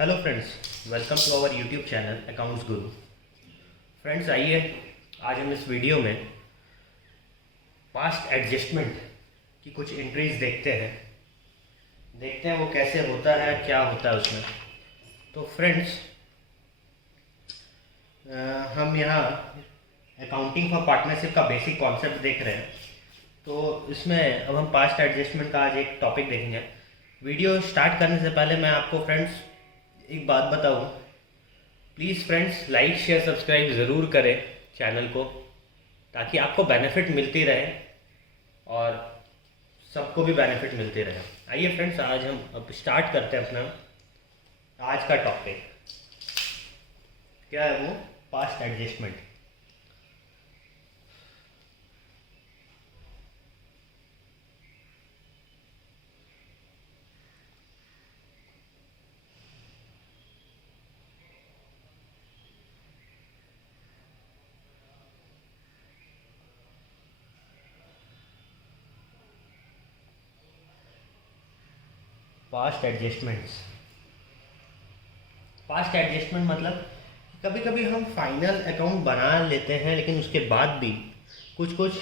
Hello friends, welcome to our YouTube channel accounts Guru. Friends, आइए आज हम इस वीडियो में पास्ट एडजस्टमेंट की कुछ एंट्रीज देखते हैं वो कैसे होता है, क्या होता है उसमें। तो फ्रेंड्स, हम यहाँ अकाउंटिंग फॉर पार्टनरशिप का बेसिक कॉन्सेप्ट देख रहे हैं। तो इसमें अब हम पास्ट एडजस्टमेंट का आज एक टॉपिक देखेंगे। वीडियो स्टार्ट करने से पहले मैं आपको फ्रेंड्स एक बात बताऊं। Please friends, like share subscribe ज़रूर करें चैनल को, ताकि आपको बेनिफिट मिलती रहे और सबको भी बेनिफिट मिलते रहे। आइए फ्रेंड्स, आज हम अब स्टार्ट करते हैं अपना आज का टॉपिक। क्या है वो? Past adjustment. Past adjustments, past adjustment मतलब कभी कभी हम फाइनल अकाउंट बना लेते हैं, लेकिन उसके बाद भी कुछ कुछ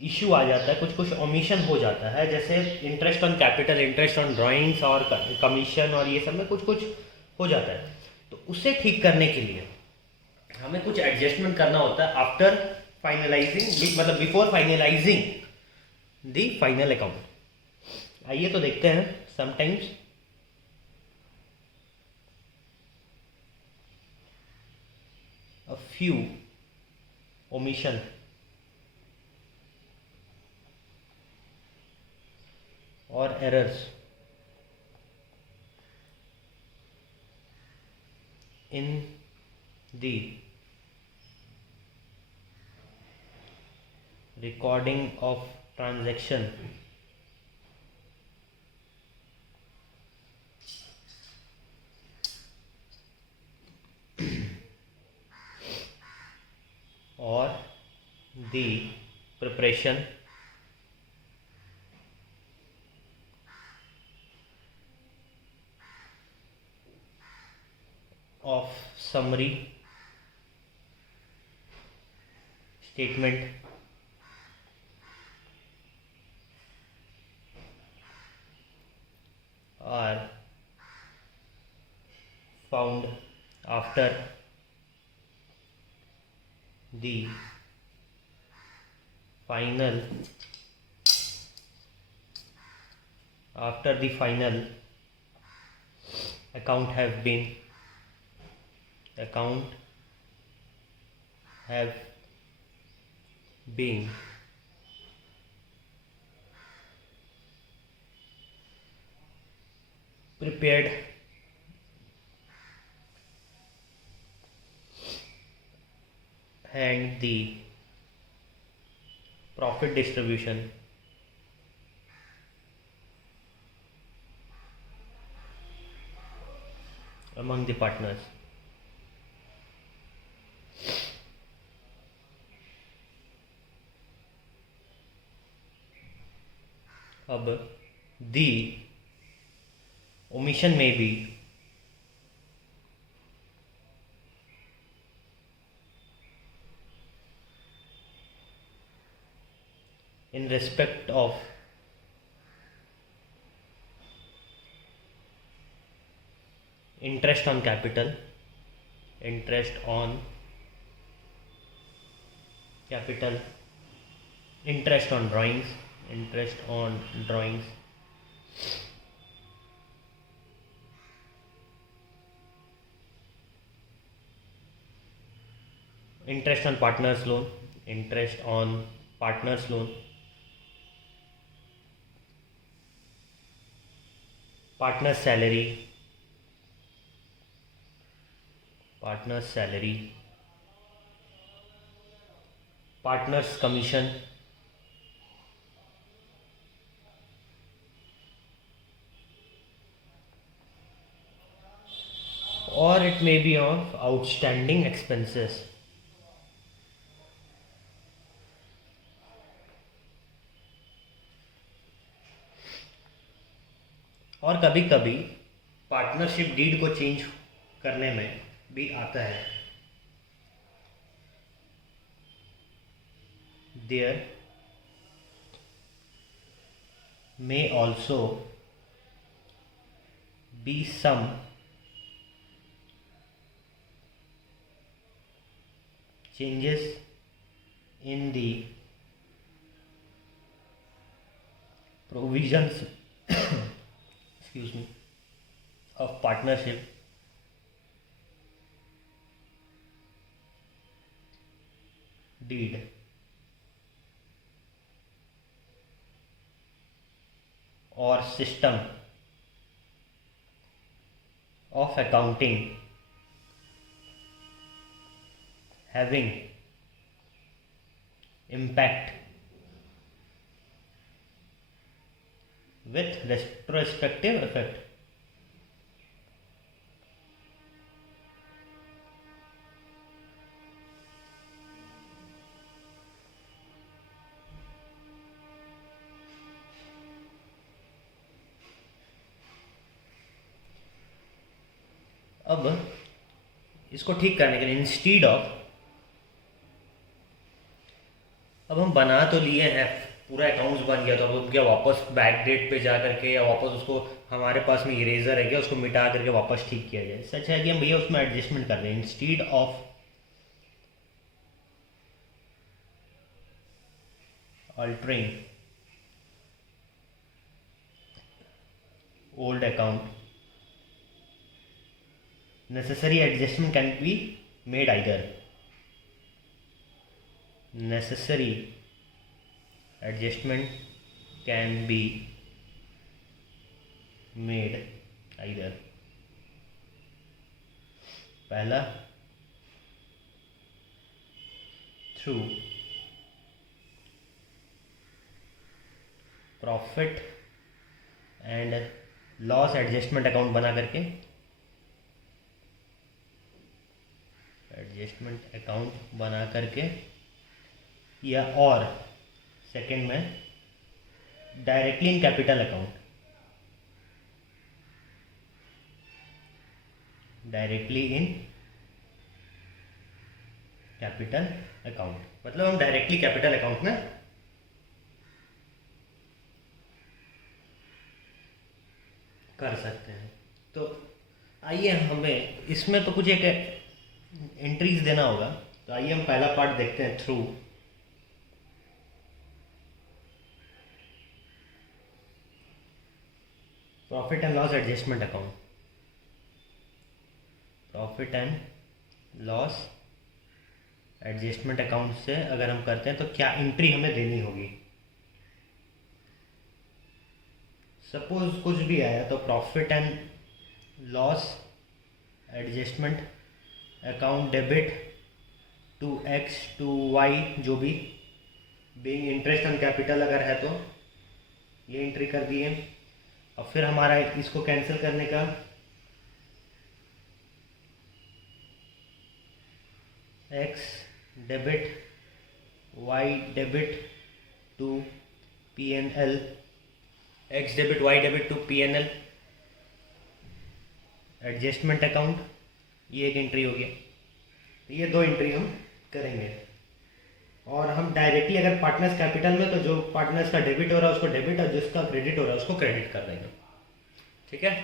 इशू आ जाता है, कुछ कुछ ओमिशन हो जाता है। जैसे interest on capital, interest on drawings और कमीशन और ये सब में कुछ कुछ हो जाता है। तो उसे ठीक करने के लिए हमें कुछ एडजस्टमेंट करना होता है आफ्टर फाइनलाइजिंग, मतलब before finalizing the final account. आइए तो देखते हैं। Sometimes a few omission or errors in the recording of transaction or the preparation of summary statement are found after the final account have been prepared and the profit distribution among the partners. अब the omission may be in respect of interest on capital, interest on capital, interest on drawings, interest on drawings, interest on partners loan, interest on partners loan, partners salary, partners salary, partners commission, or it may be of outstanding expenses. और कभी कभी partnership deed को change करने में भी आता है। There may also be some changes in the provisions excuse me of partnership deed or system of accounting having impact with retrospective effect। अब इसको ठीक करने के लिए इंस्टीड ऑफ, अब हम बना तो लिए हैं, पूरा अकाउंट्स बन गया, तो अब क्या वापस बैक डेट पे जा करके या वापस उसको हमारे पास में इरेजर है क्या, उसको मिटा करके वापस ठीक किया जाए। सच है कि हम भैया उसमें एडजस्टमेंट कर दें। Instead of altering old account, necessary adjustment can be made either, necessary adjustment can be made either। पहला through profit and loss adjustment account बना करके, एडजस्टमेंट अकाउंट बना करके, या और सेकंड में directly in capital account, directly in capital account, मतलब हम डायरेक्टली कैपिटल अकाउंट में कर सकते हैं। तो आइए, हमें इसमें तो कुछ एक एंट्रीज देना होगा, तो आइए हम पहला पार्ट देखते हैं। Through profit and loss adjustment account, profit and loss adjustment account से अगर हम करते हैं तो क्या एंट्री हमें देनी होगी। सपोज कुछ भी आया तो profit and loss adjustment account debit to X to Y, जो भी बीइंग इंटरेस्ट ऑन कैपिटल अगर है तो ये एंट्री कर दिए। और फिर हमारा इसको कैंसिल करने का X debit Y debit to P N L, X debit Y debit to P N L adjustment account, ये एक एंट्री हो गया। तो ये दो एंट्री हम करेंगे। और हम डायरेक्टली अगर पार्टनर्स कैपिटल में, तो जो पार्टनर्स का डेबिट हो रहा है उसको डेबिट, और जिसका क्रेडिट हो रहा है उसको क्रेडिट कर देंगे। ठीक है,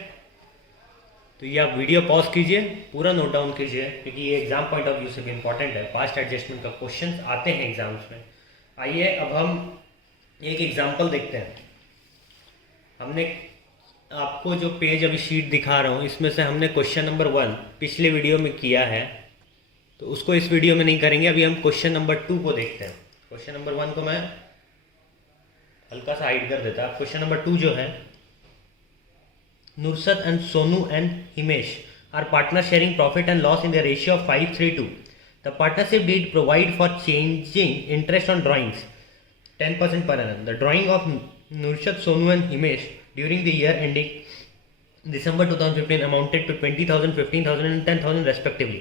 तो ये आप वीडियो पॉज कीजिए, पूरा नोट डाउन कीजिए, क्योंकि ये एग्जाम पॉइंट ऑफ व्यू से भी इंपॉर्टेंट है। पास्ट एडजस्टमेंट का क्वेश्चन आते हैं एग्जाम्स में। आइए अब हम एक एग्जाम्पल देखते हैं। हमने आपको जो पेज अभी शीट दिखा रहा हूँ, इसमें से हमने क्वेश्चन नंबर 1 पिछले वीडियो में किया है, तो उसको इस वीडियो में नहीं करेंगे। अभी हम क्वेश्चन नंबर 2 को देखते हैं। क्वेश्चन नंबर 1 को मैं हल्का सा हाइड कर देता। क्वेश्चन नंबर 2 जो है, Nursat and Sonu and Himesh are partners sharing profit and loss in the ratio of 5:3:2. The partnership deed provide for changing interest on drawings 10% per annum. The drawing of Nursat, Sonu and Himesh during the year ending December 2015 amounted to 20,000, 15,000 and 10,000 respectively.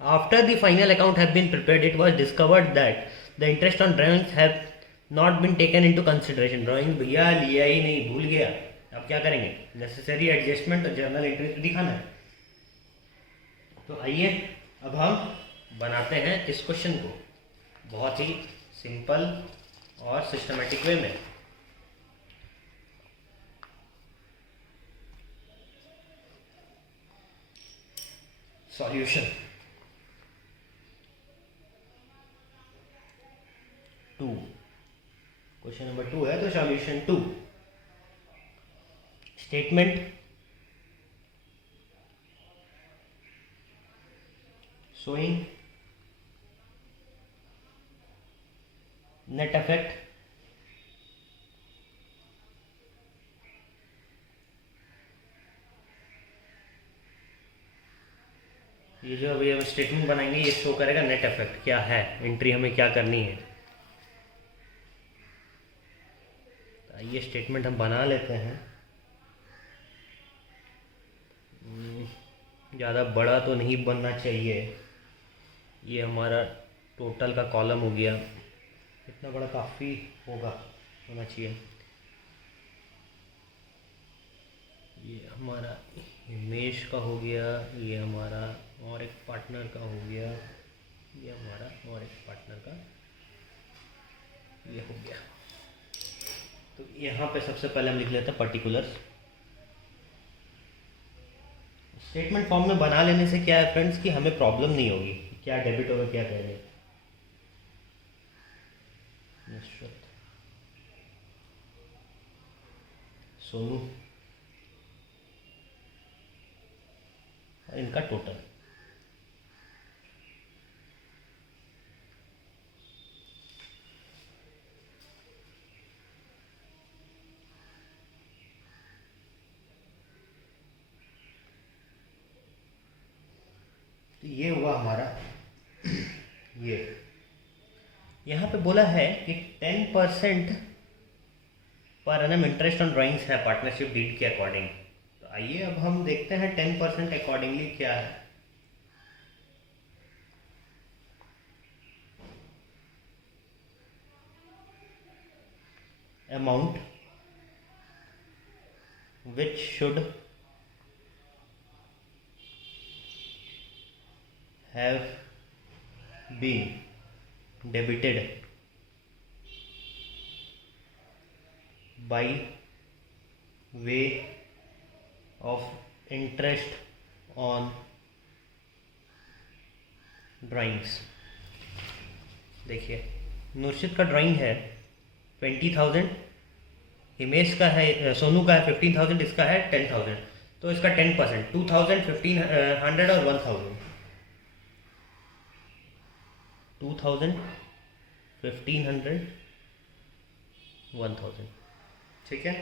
After the final account have been prepared, it was discovered that the interest on drawings have not been taken into consideration. Drawings भैया लिया ही नहीं, भूल गया। अब क्या करेंगे, necessary adjustment और journal entry तो दिखाना है। तो आइए अब हम बनाते हैं इस क्वेश्चन को बहुत ही सिंपल और सिस्टमेटिक वे में। सॉल्यूशन 2, क्वेश्चन नंबर 2 है तो solution 2। Statement showing net effect ये जो अभी हम स्टेटमेंट बनाएंगे ये शो करेगा नेट इफेक्ट क्या है, एंट्री हमें क्या करनी है। ये स्टेटमेंट हम बना लेते हैं। ज़्यादा बड़ा तो नहीं बनना चाहिए। ये हमारा टोटल का कॉलम हो गया, इतना बड़ा काफ़ी होना चाहिए। ये हमारा हिमेश का हो गया, ये हमारा और एक पार्टनर का हो गया, ये हमारा और एक पार्टनर का ये हो गया। तो यहाँ पे सबसे पहले हम लिख लेते हैं पर्टिकुलर्स। स्टेटमेंट फॉर्म में बना लेने से क्या है फ्रेंड्स कि हमें प्रॉब्लम नहीं होगी क्या डेबिट होगा क्या कह रहे हैं। सोनू और इनका टोटल। तो ये हुआ हमारा ये। यहाँ पे बोला है कि 10% per annum interest on drawings है पार्टनरशिप डीड के अकॉर्डिंग। तो आइए अब हम देखते हैं 10% अकॉर्डिंगली क्या है। Amount which should have been debited by way of interest on drawings। देखिए नुरशिद का ड्राइंग है 20,000, हिमेश का है, सोनू का है 15,000, इसका है 10,000। तो इसका 10% 2,000, 1,500 और 1,000। 2,000, 1,500, 1,000। ठीक है,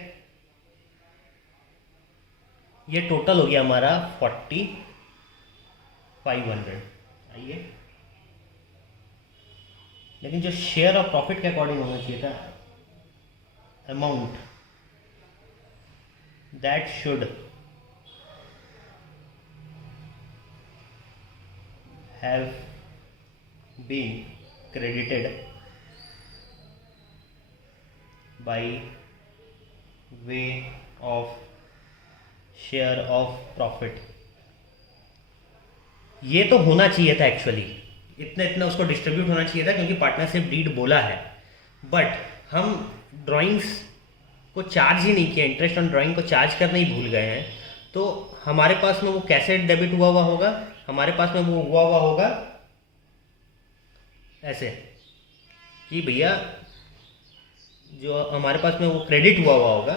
ये टोटल हो गया हमारा 4,500। आइए लेकिन जो शेयर ऑफ प्रॉफिट के अकॉर्डिंग होना चाहिए था, amount that should have been credited by way of share of profit, ये तो होना चाहिए था एक्चुअली। इतना इतना उसको डिस्ट्रीब्यूट होना चाहिए था क्योंकि पार्टनरशिप डीड बोला है। बट हम ड्राइंग्स को चार्ज ही नहीं किया, इंटरेस्ट ऑन ड्राइंग को चार्ज करना ही भूल गए हैं। तो हमारे पास में वो कैसे डेबिट हुआ होगा, हमारे पास में वो हुआ होगा ऐसे कि भैया जो हमारे पास में वो क्रेडिट हुआ होगा।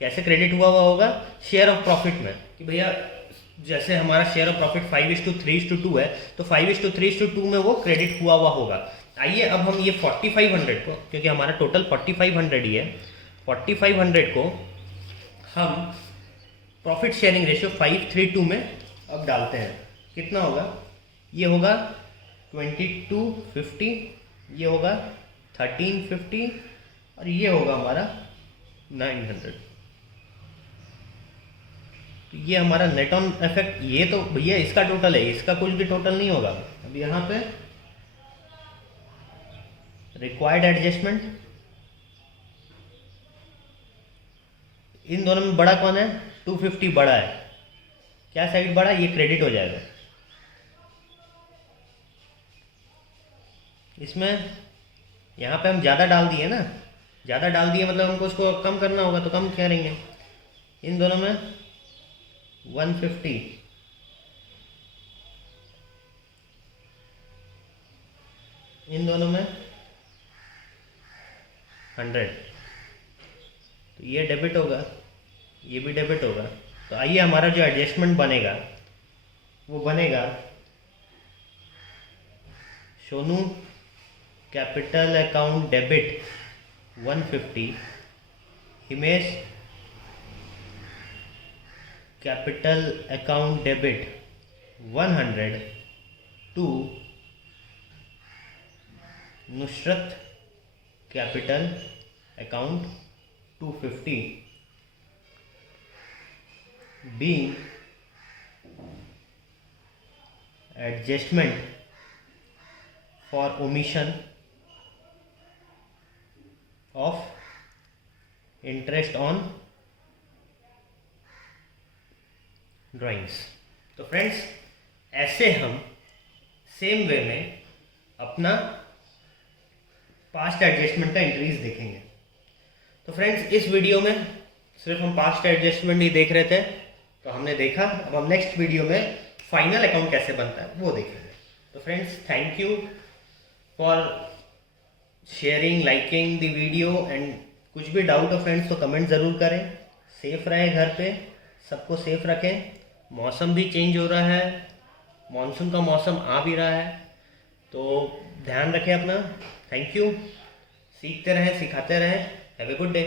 कैसे क्रेडिट हुआ होगा, शेयर ऑफ प्रॉफिट में, कि भैया जैसे हमारा शेयर ऑफ प्रॉफिट 5:3:2 है तो 5:3:2 में वो क्रेडिट हुआ होगा। आइए अब हम ये 4,500 को, क्योंकि हमारा टोटल 4,500 ही है, 4,500 को हम प्रॉफिट शेयरिंग रेशियो 5:3:2 में अब डालते हैं। कितना होगा, ये होगा 2250, ये होगा 1350 और ये होगा हमारा 900। तो ये हमारा नेट ऑन इफेक्ट, ये तो भैया इसका टोटल है, इसका कुछ भी टोटल नहीं होगा। अब यहाँ पे रिक्वायर्ड एडजस्टमेंट, इन दोनों में बड़ा कौन है? 250 बड़ा है। क्या साइड बड़ा? ये क्रेडिट हो जाएगा। इसमें यहाँ पे हम ज़्यादा डाल दिए ना, ज़्यादा डाल दिए मतलब हमको उसको कम करना होगा, तो कम करेंगे। इन दोनों में 150, इन दोनों में 100। तो ये डेबिट होगा, ये भी डेबिट होगा। तो आइए हमारा जो एडजस्टमेंट बनेगा वो बनेगा Sonu capital account debit 150, Himesh capital account debit 100 to Nusrat capital account 250 being adjustment for omission of interest on drawings. तो फ्रेंड्स, ऐसे हम सेम वे में अपना पास्ट एडजस्टमेंट का इंक्रीज देखेंगे। तो फ्रेंड्स, इस वीडियो में सिर्फ हम पास्ट एडजस्टमेंट ही देख रहे थे, तो हमने देखा। अब हम नेक्स्ट वीडियो में फाइनल अकाउंट कैसे बनता है वो देखेंगे। तो friends, thank you for sharing, liking the video and कुछ भी डाउट हो फ्रेंड्स तो कमेंट ज़रूर करें। सेफ रहें घर पे, सबको सेफ रखें। मौसम भी चेंज हो रहा है, मानसून का मौसम आ भी रहा है, तो ध्यान रखें अपना। Thank you. सीखते रहें, सिखाते रहें। Have a good day.